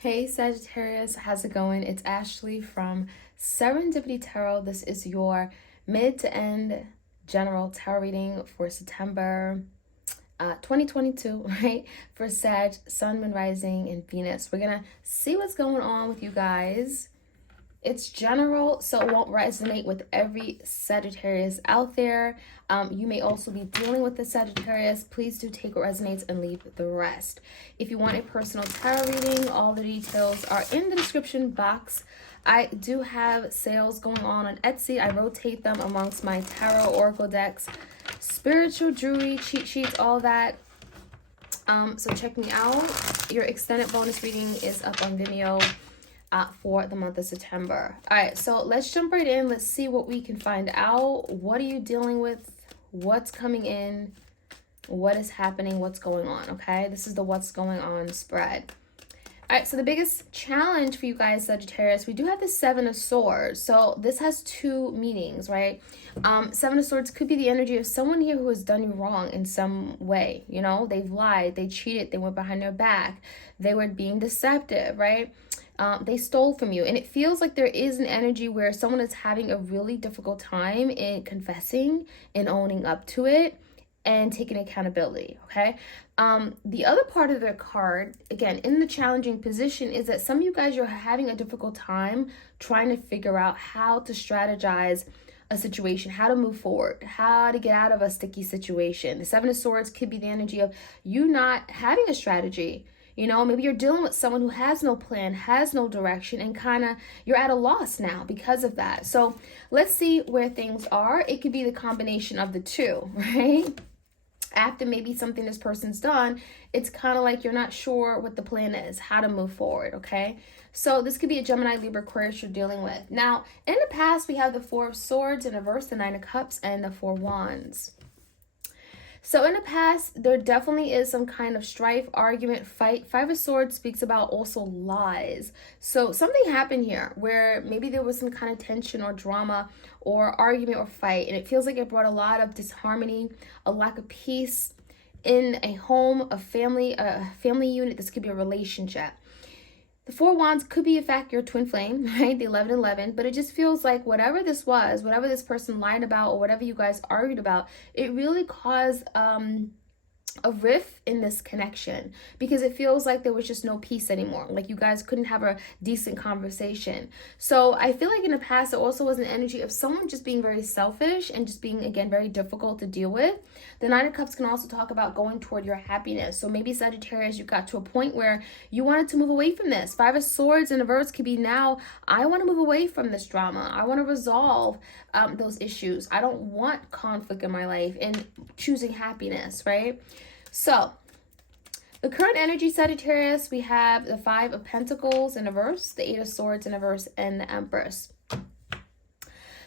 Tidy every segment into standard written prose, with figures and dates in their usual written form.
Hey Sagittarius, how's it going? It's Ashley from Serendipity Tarot. This is your mid to end general tarot reading for September 2022, right? For Sag, Sun, Moon, Rising, and Venus. We're going to see what's going on with you guys. It's general, so it won't resonate with every Sagittarius out there. You may also be dealing with the Sagittarius. Please do take what resonates and leave the rest. If you want a personal tarot reading, all the details are in the description box. I do have sales going on Etsy. I rotate them amongst my tarot oracle decks, spiritual jewelry, cheat sheets, all that. So check me out. Your extended bonus reading is up on Vimeo for the month of September. All right, so let's jump right in. Let's see what we can find out. What are you dealing with? What's coming in? What is happening? What's going on? Okay, this is the what's going on spread. All right, so the biggest challenge for you guys, Sagittarius, we do have the Seven of Swords. So this has two meanings, right? Seven of Swords could be the energy of someone here who has done you wrong in some way. You know, they've lied, they cheated, they went behind your back, they were being deceptive, right? They stole from you. And it feels like there is an energy where someone is having a really difficult time in confessing and owning up to it and taking accountability, okay? The other part of their card, again, in the challenging position, is that some of you guys are having a difficult time trying to figure out how to strategize a situation, how to move forward, how to get out of a sticky situation. The Seven of Swords could be the energy of you not having a strategy. You know, maybe you're dealing with someone who has no plan, has no direction, and kind of you're at a loss now because of that. So let's see where things are. It could be the combination of the two, right? After maybe something this person's done, it's kind of like you're not sure what the plan is, how to move forward, okay? So this could be a Gemini, Libra, Aquarius you're dealing with. Now, in the past, we have the Four of Swords in reverse, the Nine of Cups, and the Four of Wands. So in the past, there definitely is some kind of strife, argument, fight. Five of Swords speaks about also lies. So something happened here where maybe there was some kind of tension or drama or argument or fight. And it feels like it brought a lot of disharmony, a lack of peace in a home, a family unit. This could be a relationship. The Four Wands could be, in fact, your twin flame, right? The 11-11, but it just feels like whatever this was, whatever this person lied about, or whatever you guys argued about, it really caused a rift in this connection because it feels like there was just no peace anymore. Like you guys couldn't have a decent conversation. So I feel like in the past, there also was an energy of someone just being very selfish and just being, again, very difficult to deal with. The Nine of Cups can also talk about going toward your happiness. So maybe Sagittarius, you got to a point where you wanted to move away from this. Five of Swords in reverse could be now, I want to move away from this drama. I want to resolve those issues. I don't want conflict in my life and choosing happiness, right? So, the current energy, Sagittarius, we have the Five of Pentacles in reverse, the Eight of Swords in reverse, and the Empress.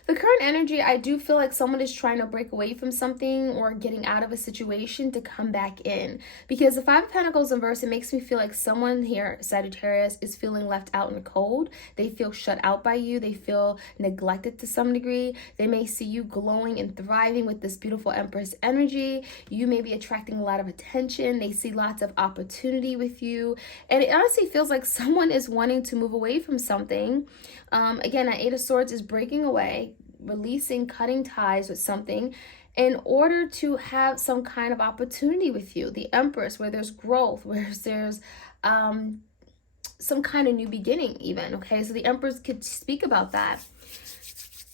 The current energy, I do feel like someone is trying to break away from something or getting out of a situation to come back in. Because the Five of Pentacles in reverse, it makes me feel like someone here, Sagittarius, is feeling left out in the cold. They feel shut out by you. They feel neglected to some degree. They may see you glowing and thriving with this beautiful Empress energy. You may be attracting a lot of attention. They see lots of opportunity with you. And it honestly feels like someone is wanting to move away from something. Again, that Eight of Swords is breaking away, releasing, cutting ties with something in order to have some kind of opportunity with you. The Empress, where there's growth, where there's some kind of new beginning even, okay? So the Empress could speak about that.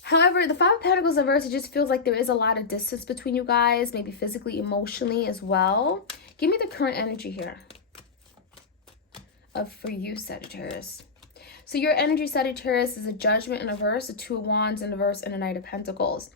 However, the Five of Pentacles in reverse, it just feels like there is a lot of distance between you guys, maybe physically, emotionally as well. Give me the current energy here for you, Sagittarius. So your energy, Sagittarius, is a Judgment in reverse, a Two of Wands in reverse, and a Knight of Pentacles.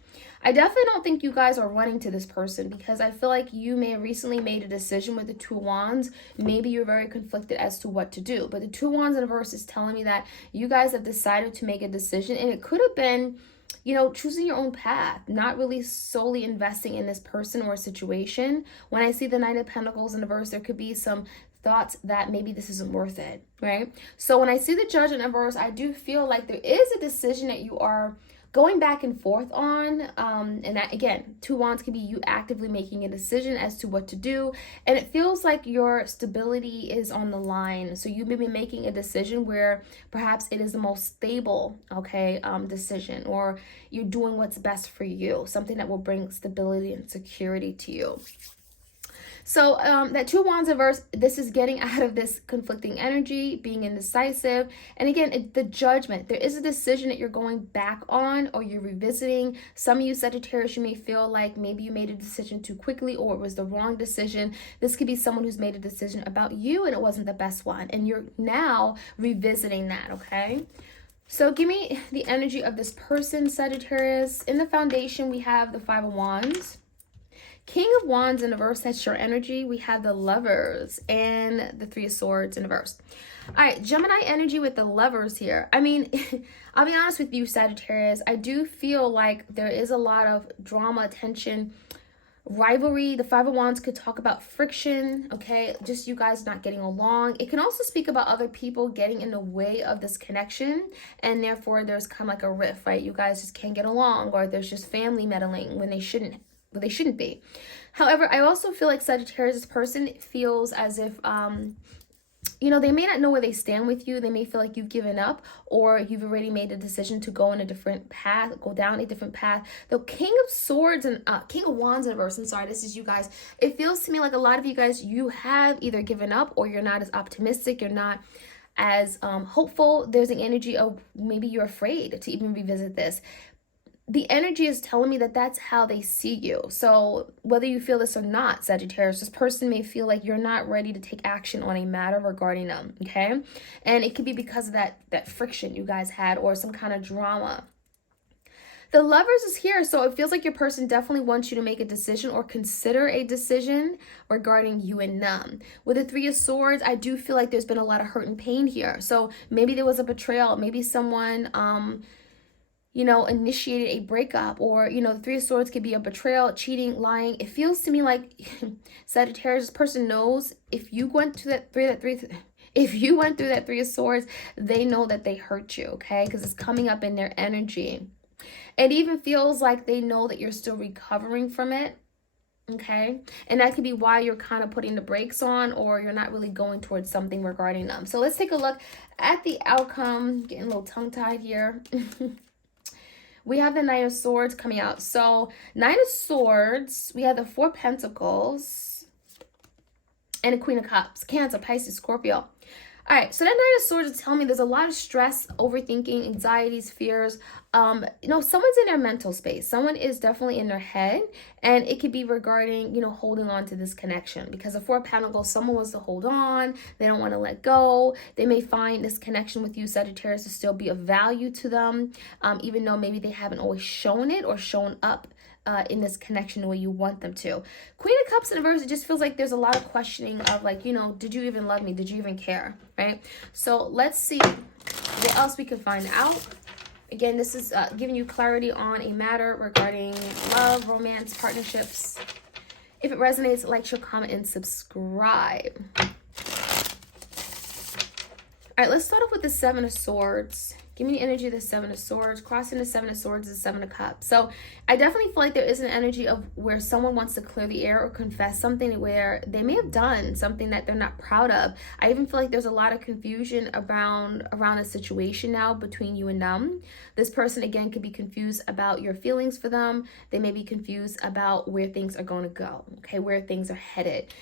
I definitely don't think you guys are running to this person because I feel like you may have recently made a decision with the Two of Wands. Maybe you're very conflicted as to what to do. But the Two of Wands in reverse is telling me that you guys have decided to make a decision, and it could have been, you know, choosing your own path, not really solely investing in this person or situation. When I see the Knight of Pentacles in reverse, there could be some thoughts that maybe this isn't worth it, right? So when I see the Judge in reverse, I do feel like there is a decision that you are going back and forth on. And that, again, 2 wands can be you actively making a decision as to what to do. And it feels like your stability is on the line. So you may be making a decision where perhaps it is the most stable, okay, decision, or you're doing what's best for you, something that will bring stability and security to you. So that 2 wands reverse, this is getting out of this conflicting energy, being indecisive. And again, the judgment. There is a decision that you're going back on or you're revisiting. Some of you Sagittarius, you may feel like maybe you made a decision too quickly or it was the wrong decision. This could be someone who's made a decision about you and it wasn't the best one. And you're now revisiting that, okay? So give me the energy of this person, Sagittarius. In the foundation, we have the 5 of Wands. King of Wands in the verse, that's your energy. We have the Lovers and the 3 of Swords in the verse. All right, Gemini energy with the Lovers here. I mean, I'll be honest with you, Sagittarius. I do feel like there is a lot of drama, tension, rivalry. The 5 of Wands could talk about friction, okay? Just you guys not getting along. It can also speak about other people getting in the way of this connection, and therefore there's kind of like a rift, right? You guys just can't get along, or there's just family meddling when they shouldn't be. However, I also feel like Sagittarius, this person feels as if you know, they may not know where they stand with you. They may feel like you've given up, or you've already made a decision to go in a different path, go down a different path. The King of Swords and King of Wands in reverse, I'm sorry, this is you guys. It feels to me like a lot of you guys, you have either given up or you're not as optimistic, you're not as hopeful. There's an energy of maybe you're afraid to even revisit this. The energy is telling me that that's how they see you. So whether you feel this or not, Sagittarius, this person may feel like you're not ready to take action on a matter regarding them, okay? And it could be because of that friction you guys had or some kind of drama. The Lovers is here, so it feels like your person definitely wants you to make a decision or consider a decision regarding you and them. With the 3 of Swords, I do feel like there's been a lot of hurt and pain here. So maybe there was a betrayal. Maybe someone you know, initiated a breakup, or, you know, the 3 of Swords could be a betrayal, cheating, lying. It feels to me like Sagittarius, this person knows if you went through that 3 of Swords, they know that they hurt you, okay? Because it's coming up in their energy. It even feels like they know that you're still recovering from it, okay? And that could be why you're kind of putting the brakes on, or you're not really going towards something regarding them. So let's take a look at the outcome. Getting a little tongue-tied here. We have the 9 of Swords coming out. So 9 of Swords, we have the 4 Pentacles and a Queen of Cups. Cancer, Pisces, Scorpio. All right, so that 9 of Swords is telling me there's a lot of stress, overthinking, anxieties, fears. You know, someone's in their mental space. Someone is definitely in their head, and it could be regarding, you know, holding on to this connection. Because the 4 of Pentacles, someone wants to hold on. They don't want to let go. They may find this connection with you, Sagittarius, to still be of value to them, even though maybe they haven't always shown it or shown up in this connection the way you want them to. Queen of Cups in reverse, it just feels like there's a lot of questioning of like, you know, did you even love me? Did you even care? Right? So let's see what else we can find out. Again, this is giving you clarity on a matter regarding love, romance, partnerships. If it resonates, like, share, comment, and subscribe. All right, let's start off with the 7 of Swords. Give me the energy of the 7 of Swords. Crossing the 7 of Swords is the 7 of Cups. So I definitely feel like there is an energy of where someone wants to clear the air or confess something where they may have done something that they're not proud of. I even feel like there's a lot of confusion around a situation now between you and them. This person, again, could be confused about your feelings for them. They may be confused about where things are going to go, okay, where things are headed.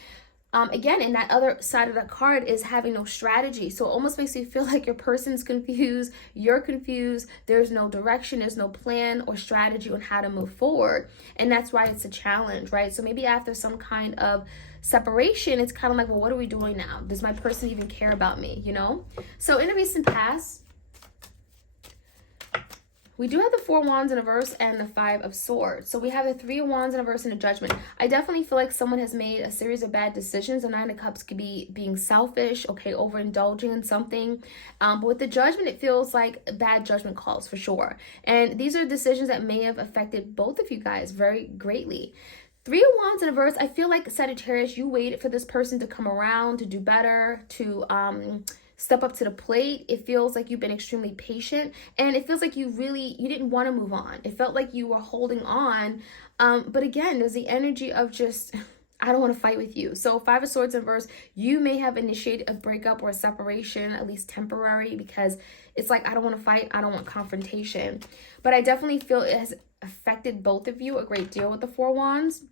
Again, and that other side of that card is having no strategy. So it almost makes you feel like your person's confused, you're confused, there's no direction, there's no plan or strategy on how to move forward. And that's why it's a challenge, right? So maybe after some kind of separation, it's kind of like, well, what are we doing now? Does my person even care about me, you know? So in the recent past, we do have the 4 Wands in reverse and the 5 of Swords. So we have the 3 of Wands in reverse and a Judgment. I definitely feel like someone has made a series of bad decisions. The 9 of Cups could be being selfish, okay, overindulging in something. But with the Judgment, it feels like bad judgment calls for sure. And these are decisions that may have affected both of you guys very greatly. 3 of Wands in reverse, I feel like Sagittarius, you waited for this person to come around, to do better, to step up to the plate. It feels like you've been extremely patient, and it feels like you didn't want to move on. It felt like you were holding on. But again, there's the energy of just, I don't want to fight with you. So Five of Swords in reverse, you may have initiated a breakup or a separation, at least temporary, because it's like, I don't want to fight. I don't want confrontation. But I definitely feel it has affected both of you a great deal with the Four Wands.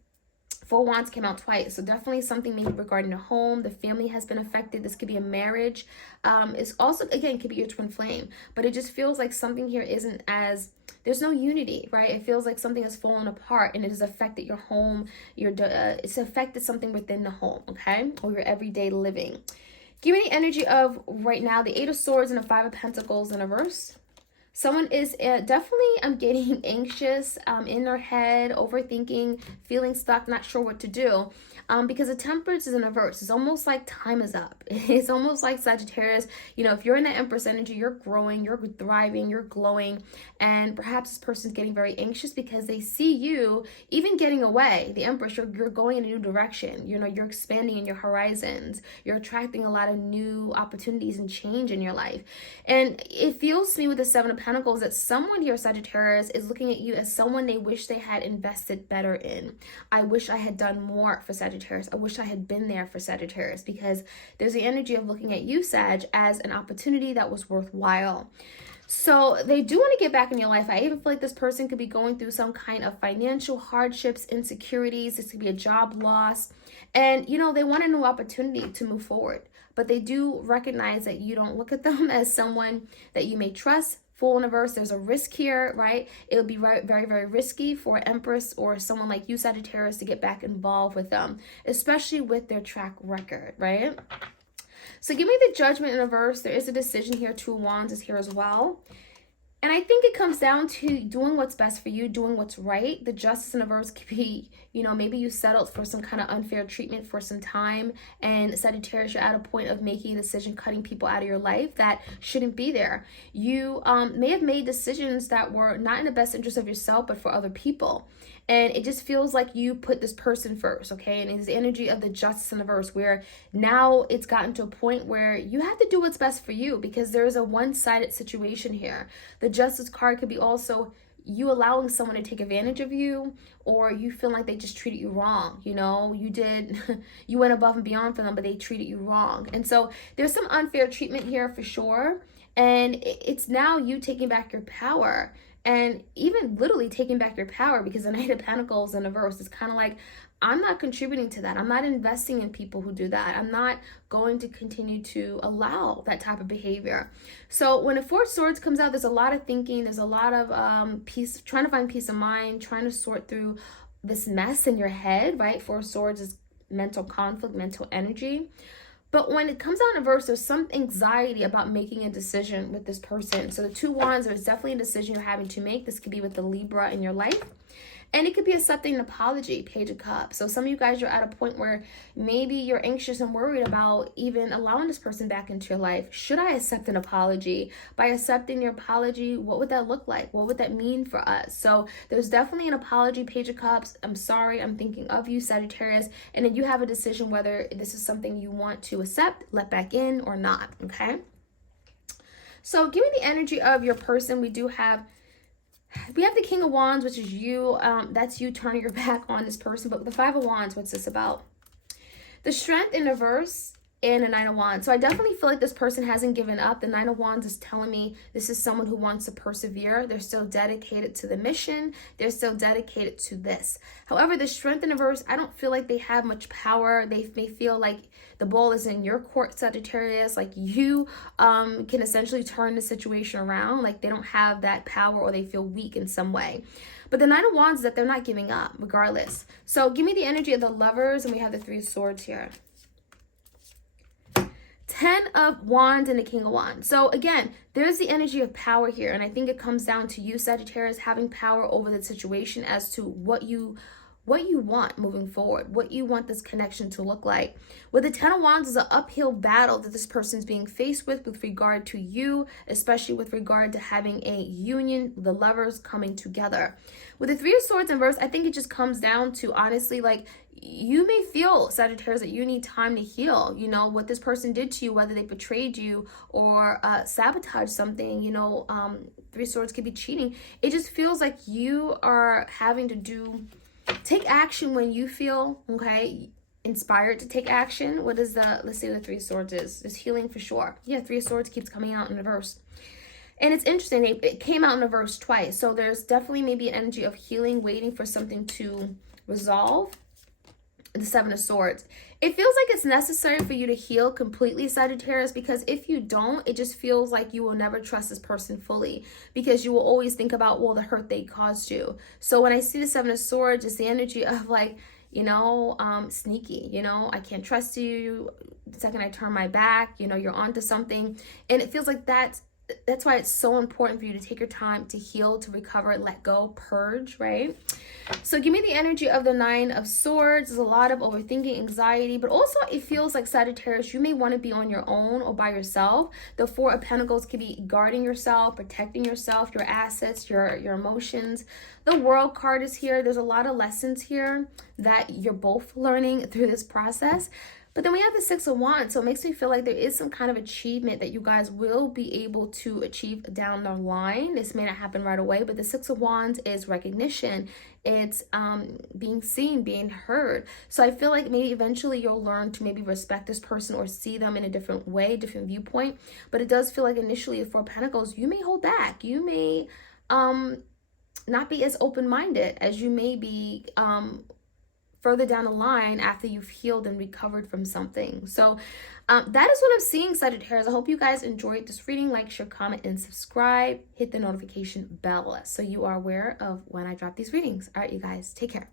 Four Wands came out twice, so definitely something maybe regarding the home, the family has been affected. This could be a marriage. It's also, again, could be your twin flame, but it just feels like something here isn't as, there's no unity, right? It feels like something has fallen apart, and it has affected your home. It's affected something within the home, okay, or your everyday living. Give me the energy of right now, the Eight of Swords and the Five of Pentacles in reverse. Someone is definitely, I'm getting anxious, in their head, overthinking, feeling stuck, not sure what to do. Because the Temperance is in reverse. It's almost like time is up. It's almost like Sagittarius. You know, if you're in the Empress energy, you're growing, you're thriving, you're glowing. And perhaps this person's getting very anxious because they see you even getting away. The Empress, you're going in a new direction. You know, you're expanding in your horizons. You're attracting a lot of new opportunities and change in your life. And it feels to me with the Seven of Pentacles that someone here, Sagittarius, is looking at you as someone they wish they had invested better in. I wish I had done more for Sagittarius. I wish I had been there for Sagittarius, because there's the energy of looking at you, Sag, as an opportunity that was worthwhile. So they do want to get back in your life. I even feel like this person could be going through some kind of financial hardships, insecurities. This could be a job loss. And, you know, they want a new opportunity to move forward. But they do recognize that you don't look at them as someone that you may trust. Full in reverse, there's a risk here, right? It would be very, very, very risky for Empress or someone like you, Sagittarius, to get back involved with them, especially with their track record, right? So give me the Judgment in reverse. There is a decision here. Two of Wands is here as well. And I think it comes down to doing what's best for you, doing what's right. The Justice in reverse could be, you know, maybe you settled for some kind of unfair treatment for some time. And Sagittarius, you're at a point of making a decision, cutting people out of your life that shouldn't be there. You may have made decisions that were not in the best interest of yourself, but for other people. And it just feels like you put this person first, okay? And it's the energy of the Justice in reverse, where now it's gotten to a point where you have to do what's best for you, because there is a one-sided situation here. The Justice card could be also you allowing someone to take advantage of you, or you feel like they just treated you wrong. You know, you went above and beyond for them, but they treated you wrong. And so there's some unfair treatment here for sure. And it's now you taking back your power. And even literally taking back your power, because the Knight of Pentacles in reverse is kind of like, I'm not contributing to that. I'm not investing in people who do that. I'm not going to continue to allow that type of behavior. So when a Four of Swords comes out, there's a lot of thinking. There's a lot of peace, trying to find peace of mind, trying to sort through this mess in your head, right? Four of Swords is mental conflict, mental energy. But when it comes out in reverse, there's some anxiety about making a decision with this person. So the Two Wands, there's definitely a decision you're having to make. This could be with the Libra in your life. And it could be accepting an apology, Page of Cups. So some of you guys are at a point where maybe you're anxious and worried about even allowing this person back into your life. Should I accept an apology? By accepting your apology, what would that look like? What would that mean for us? So there's definitely an apology, Page of Cups. I'm sorry, I'm thinking of you, Sagittarius. And then you have a decision whether this is something you want to accept, let back in, or not, okay? So give me the energy of your person. We have the King of Wands, which is you. That's you turning your back on this person. But the Five of Wands, what's this about? The Strength in reverse and the Nine of Wands. So I definitely feel like this person hasn't given up. The Nine of Wands is telling me this is someone who wants to persevere. They're still dedicated to the mission. They're still dedicated to this. However, the Strength in reverse, I don't feel like they have much power. They may feel like the ball is in your court, Sagittarius. Like you can essentially turn the situation around. Like they don't have that power, or they feel weak in some way. But the Nine of Wands is that they're not giving up regardless. So give me the energy of the Lovers, and we have the Three of Swords here. 10 of Wands and the King of Wands. So again, there's the energy of power here. And I think it comes down to you, Sagittarius, having power over the situation as to what you want moving forward, what you want this connection to look like. With the 10 of Wands is an uphill battle that this person's being faced with regard to you, especially with regard to having a union, the lovers coming together. With the Three of Swords in reverse, I think it just comes down to, honestly, like, you may feel, Sagittarius, that you need time to heal, you know, what this person did to you, whether they betrayed you or sabotaged something, you know. Three Swords could be cheating. It just feels like you are having to take action when you feel, okay, inspired to take action. What is the, let's say the Three Swords is? There's healing for sure. Yeah, Three Swords keeps coming out in the verse. And it's interesting, it came out in a verse twice. So there's definitely maybe an energy of healing, waiting for something to resolve. The Seven of Swords. It feels like it's necessary for you to heal completely, Sagittarius, because if you don't, it just feels like you will never trust this person fully, because you will always think about, well, the hurt they caused you. So when I see the Seven of Swords, it's the energy of like, you know, sneaky, you know, I can't trust you. The second I turn my back, you know, you're onto something. And it feels like that's why it's so important for you to take your time to heal, to recover, let go, purge, right? So give me the energy of the Nine of Swords. There's a lot of overthinking, anxiety, but also it feels like, Sagittarius, you may want to be on your own or by yourself. The Four of Pentacles could be guarding yourself, protecting yourself, your assets, your emotions. The World card is here. There's a lot of lessons here that you're both learning through this process. But then we have the Six of Wands, so it makes me feel like there is some kind of achievement that you guys will be able to achieve down the line. This may not happen right away, but the Six of Wands is recognition. It's being seen, being heard. So I feel like maybe eventually you'll learn to maybe respect this person or see them in a different way, different viewpoint. But it does feel like initially the Four of Pentacles, you may hold back. You may not be as open-minded as you may be further down the line after you've healed and recovered from something. So that is what I'm seeing, Sagittarius. I hope you guys enjoyed this reading. Like, share, comment, and subscribe. Hit the notification bell so you are aware of when I drop these readings. All right, you guys, take care.